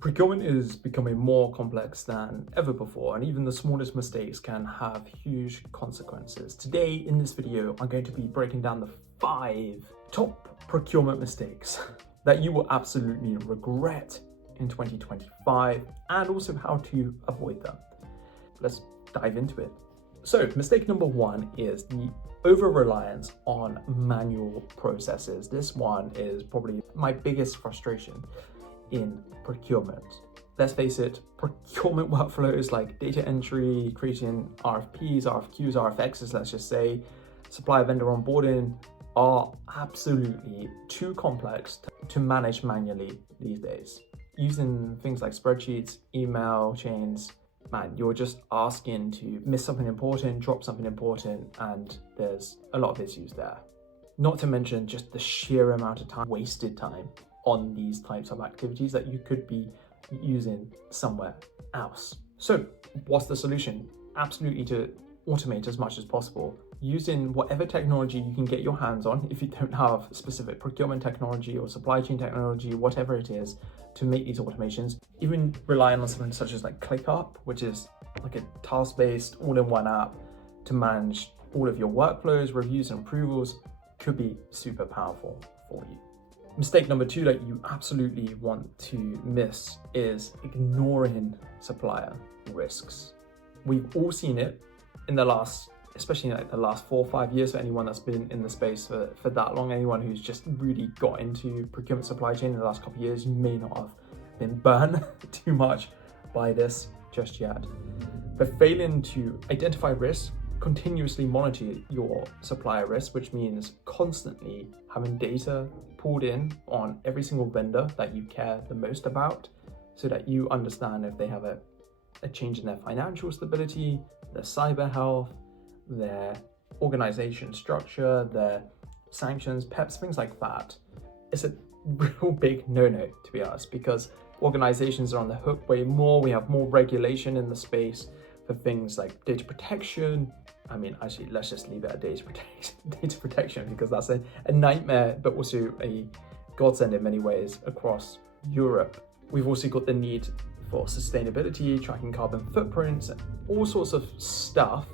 Procurement is becoming more complex than ever before, and even the smallest mistakes can have huge consequences. Today, in this video, I'm going to be breaking down the 5 top procurement mistakes that you will absolutely regret in 2025, and also how to avoid them. Let's dive into it. So, mistake number 1 is the over-reliance on manual processes. This one is probably my biggest frustration in procurement. Let's face it, procurement workflows like data entry, creating RFPs, RFQs, RFXs, let's just say, supplier vendor onboarding are absolutely too complex to manage manually these days. Using things like spreadsheets, email chains, man, you're just asking to miss something important, drop something important, and there's a lot of issues there. Not to mention just the sheer amount of time, wasted time on these types of activities that you could be using somewhere else. So what's the solution? Absolutely to automate as much as possible using whatever technology you can get your hands on. If you don't have specific procurement technology or supply chain technology, whatever it is, to make these automations, even relying on something such as like ClickUp, which is like a task-based all-in-one app to manage all of your workflows, reviews and approvals, could be super powerful for you. Mistake number 2 that you absolutely want to miss is ignoring supplier risks. We've all seen it in the last, especially like the last 4 or 5 years, for anyone that's been in the space for that long, anyone who's just really got into procurement supply chain in the last couple of years, you may not have been burned too much by this just yet. But failing to identify risks, continuously monitor your supplier risk, which means constantly having data pulled in on every single vendor that you care the most about, so that you understand if they have a change in their financial stability, their cyber health, their organization structure, their sanctions, PEPs, things like that. It's a real big no-no, to be honest, because organizations are on the hook way more. We have more regulation in the space for things like data protection. I mean, actually, let's just leave it at data protection, because that's a nightmare, but also a godsend in many ways across Europe. We've also got the need for sustainability, tracking carbon footprints, all sorts of stuff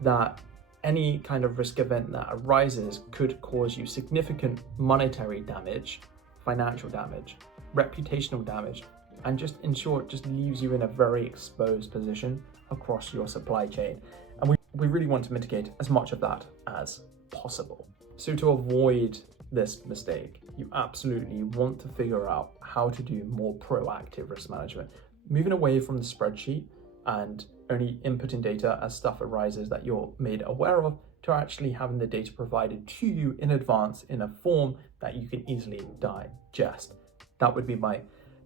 that any kind of risk event that arises could cause you significant monetary damage, financial damage, reputational damage, and just in short, just leaves you in a very exposed position across your supply chain. And we really want to mitigate as much of that as possible. So to avoid this mistake, you absolutely want to figure out how to do more proactive risk management, moving away from the spreadsheet and only inputting data as stuff arises that you're made aware of, to actually having the data provided to you in advance in a form that you can easily digest. That would be my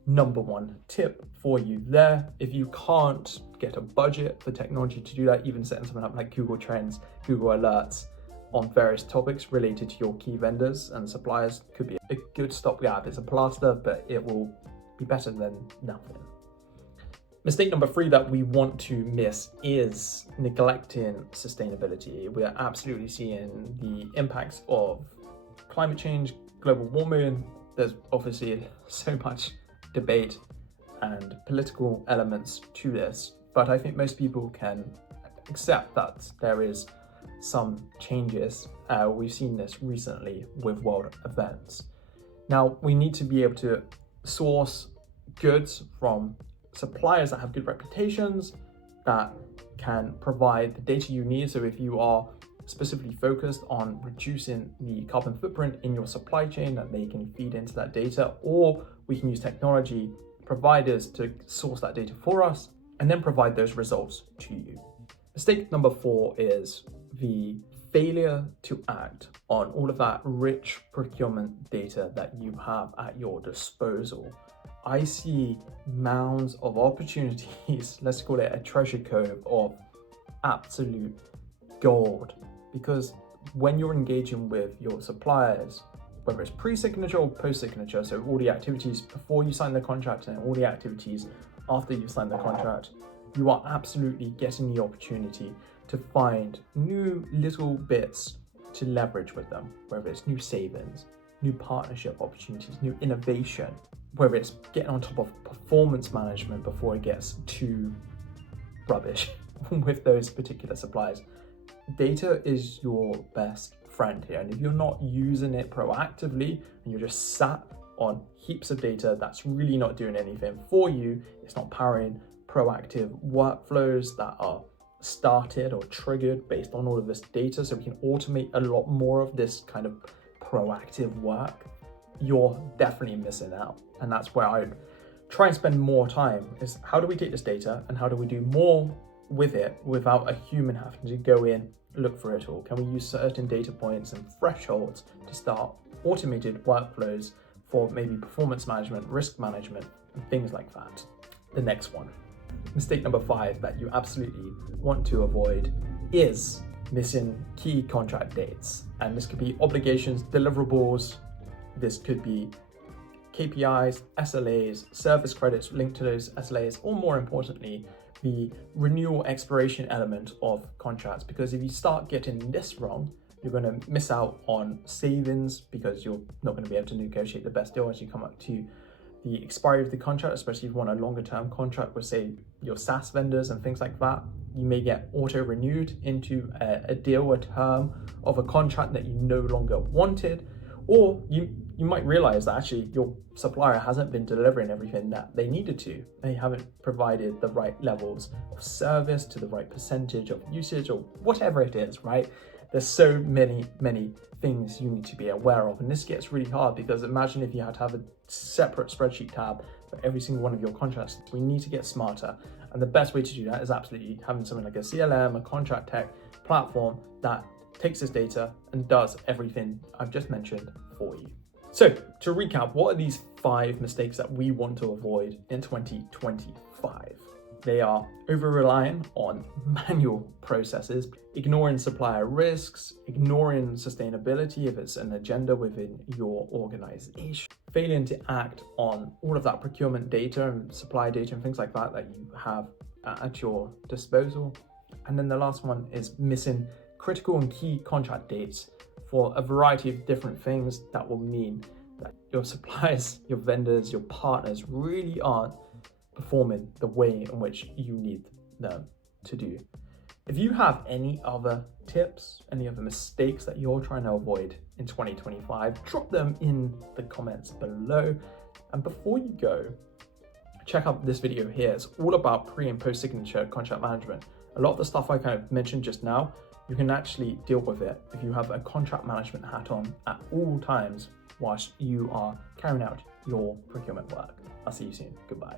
number 1 tip for you there. If you can't get a budget for technology to do that, even setting something up like Google Trends, Google Alerts on various topics related to your key vendors and suppliers could be a good stopgap. It's a plaster, but it will be better than nothing. Mistake number 3 that we want to miss is neglecting sustainability. We are absolutely seeing the impacts of climate change, global warming. There's obviously so much debate and political elements to this, but I think most people can accept that there is some changes. We've seen this recently with world events. Now, we need to be able to source goods from suppliers that have good reputations, that can provide the data you need. So if you are specifically focused on reducing the carbon footprint in your supply chain, that they can feed into that data, or we can use technology providers to source that data for us and then provide those results to you. Mistake number 4 is the failure to act on all of that rich procurement data that you have at your disposal. I see mounds of opportunities, let's call it a treasure cove of absolute gold, because when you're engaging with your suppliers, whether it's pre-signature or post-signature, so all the activities before you sign the contract and all the activities after you've signed the contract, you are absolutely getting the opportunity to find new little bits to leverage with them, whether it's new savings, new partnership opportunities, new innovation. whether it's getting on top of performance management before it gets too rubbish with those particular suppliers. Data is your best friend here, and if you're not using it proactively and you're just sat on heaps of data that's really not doing anything for you, it's not powering proactive workflows that are started or triggered based on all of this data, so we can automate a lot more of this kind of proactive work, you're definitely missing out. And that's where I try and spend more time, is how do we take this data and how do we do more with it without a human having to go in, look for it all? Can we use certain data points and thresholds to start automated workflows for maybe performance management, risk management, and things like that? The next one, mistake number 5 that you absolutely want to avoid, is missing key contract dates. And this could be obligations, deliverables, this could be KPIs, SLAs, service credits linked to those SLAs, or more importantly, the renewal expiration element of contracts. Because if you start getting this wrong, you're going to miss out on savings, because you're not going to be able to negotiate the best deal as you come up to the expiry of the contract, especially if you want a longer term contract with, say, your SaaS vendors and things like that. You may get auto renewed into a deal, a term of a contract that you no longer wanted, or you might realize that actually your supplier hasn't been delivering everything that they needed to. They haven't provided the right levels of service to the right percentage of usage, or whatever it is, right? There's so many things you need to be aware of. And this gets really hard, because imagine if you had to have a separate spreadsheet tab for every single one of your contracts. We need to get smarter. And the best way to do that is absolutely having something like a CLM, a contract tech platform that takes this data and does everything I've just mentioned for you. So to recap, what are these 5 mistakes that we want to avoid in 2025? They are over-relying on manual processes, ignoring supplier risks, ignoring sustainability if it's an agenda within your organization, failing to act on all of that procurement data and supply data and things like that that you have at your disposal. And then the last one is missing critical and key contract dates for a variety of different things that will mean that your suppliers, your vendors, your partners really aren't performing the way in which you need them to do. If you have any other tips, any other mistakes that you're trying to avoid in 2025, drop them in the comments below. And before you go, check out this video here. It's all about pre and post signature contract management. A lot of the stuff I kind of mentioned just now, you can actually deal with it if you have a contract management hat on at all times whilst you are carrying out your procurement work. I'll see you soon. Goodbye.